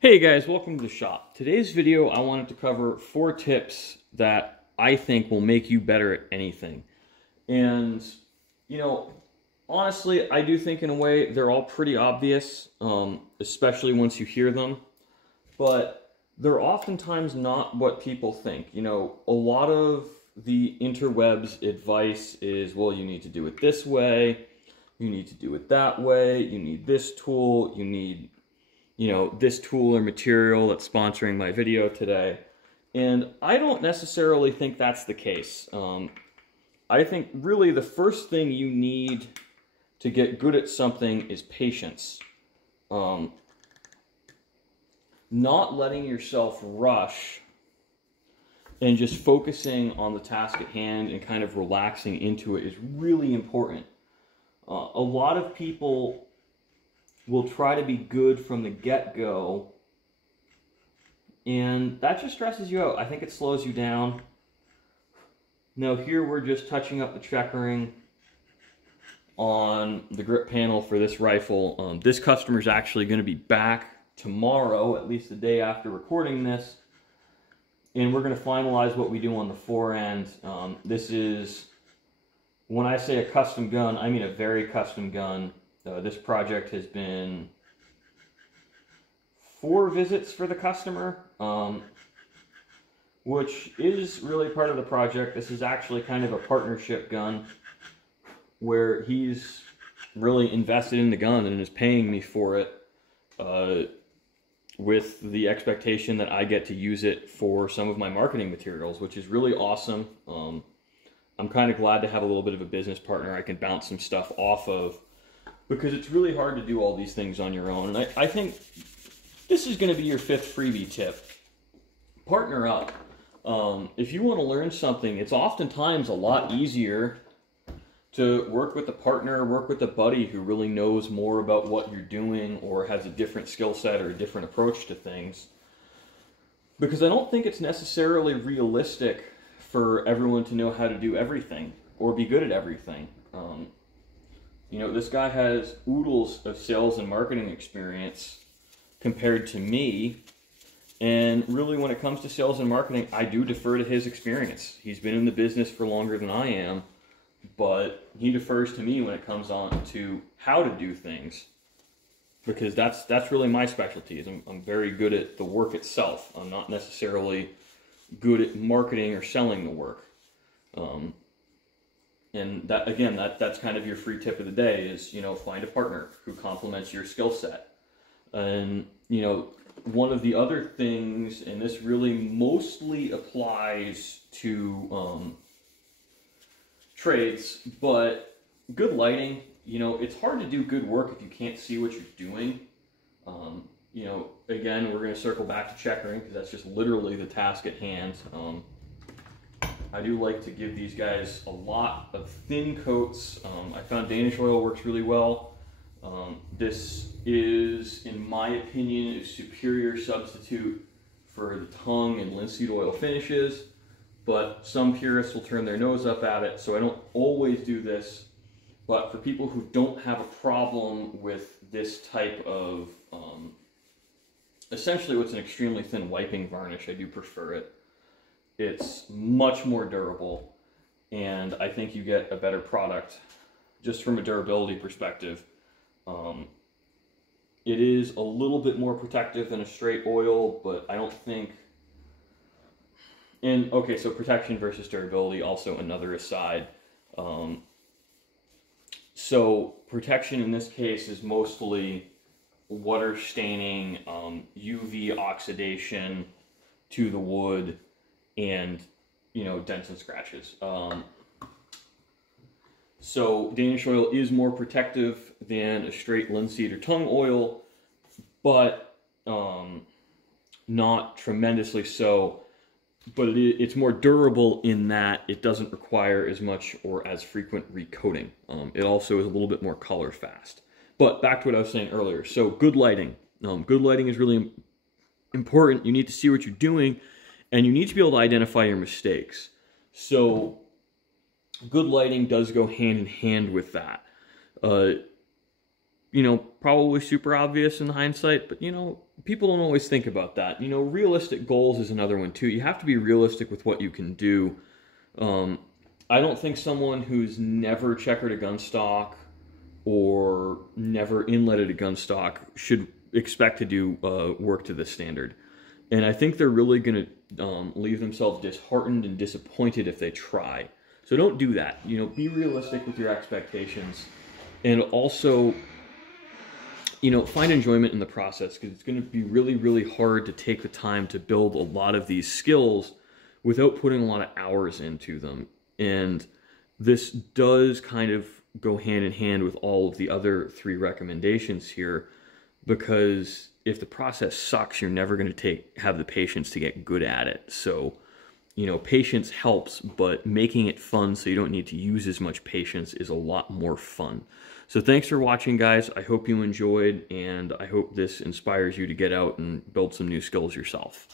Hey guys, welcome to the shop. Today's video I wanted to cover 4 tips that I think will make you better at anything. And, you know, honestly, I do think in a way they're all pretty obvious, especially once you hear them. But they're oftentimes not what people think. You know, a lot of the interwebs advice is, well, you need to do it this way, you need to do it that way, you need this tool, you need this tool or material that's sponsoring my video today. And I don't necessarily think that's the case. I think really the first thing you need to get good at something is patience. Not letting yourself rush and just focusing on the task at hand and kind of relaxing into it is really important. A lot of people will try to be good from the get-go, and that just stresses you out. I think it slows you down. Now here we're just touching up the checkering on the grip panel for this rifle. This customer's actually going to be back tomorrow, at least the day after recording this, and we're going to finalize what we do on the forend. This is, when I say a custom gun, I mean a very custom gun. This project has been 4 visits for the customer, which is really part of the project. This is actually kind of a partnership gun where he's really invested in the gun and is paying me for it, with the expectation that I get to use it for some of my marketing materials, which is really awesome. I'm kind of glad to have a little bit of a business partner I can bounce some stuff off of, because it's really hard to do all these things on your own. And I think this is going to be your 5th freebie tip. Partner up. If you want to learn something, it's oftentimes a lot easier to work with a partner, work with a buddy who really knows more about what you're doing or has a different skill set or a different approach to things. Because I don't think it's necessarily realistic for everyone to know how to do everything or be good at everything. You know, this guy has oodles of sales and marketing experience compared to me. And really, when it comes to sales and marketing, I do defer to his experience. He's been in the business for longer than I am, but he defers to me when it comes on to how to do things, because that's really my specialty. I'm very good at the work itself. I'm not necessarily good at marketing or selling the work. And that, again, that's kind of your free tip of the day is, you know, find a partner who complements your skill set. And, you know, one of the other things, and this really mostly applies to trades, but good lighting. You know, it's hard to do good work if you can't see what you're doing. You know, again, we're going to circle back to checkering because that's just literally the task at hand. I do like to give these guys a lot of thin coats. I found Danish oil works really well. This is, in my opinion, a superior substitute for the tongue and linseed oil finishes, but some purists will turn their nose up at it, so I don't always do this. But for people who don't have a problem with this type of, essentially what's an extremely thin wiping varnish, I do prefer it. It's much more durable, and I think you get a better product just from a durability perspective. It is a little bit more protective than a straight oil, but I don't think... And, okay, so protection versus durability, also another aside. So protection in this case is mostly water staining, UV oxidation to the wood, and, you know, dents and scratches. So Danish oil is more protective than a straight linseed or tongue oil, but not tremendously so. But it's more durable in that it doesn't require as much or as frequent recoating. It also is a little bit more color fast. But back to what I was saying earlier. So good lighting. Good lighting is really important. You need to see what you're doing, and you need to be able to identify your mistakes. So good lighting does go hand in hand with that. you know, probably super obvious in hindsight, but, you know, people don't always think about that. You know, realistic goals is another one too. You have to be realistic with what you can do. I don't think someone who's never checkered a gun stock or never inletted a gun stock should expect to do work to this standard. And I think they're really going to leave themselves disheartened and disappointed if they try. So don't do that. You know, be realistic with your expectations, and also, you know, find enjoyment in the process, because it's going to be really, really hard to take the time to build a lot of these skills without putting a lot of hours into them. And this does kind of go hand in hand with all of the other 3 recommendations here, because if the process sucks, you're never going to have the patience to get good at it. So, you know, patience helps, but making it fun so you don't need to use as much patience is a lot more fun. So thanks for watching, guys. I hope you enjoyed, and I hope this inspires you to get out and build some new skills yourself.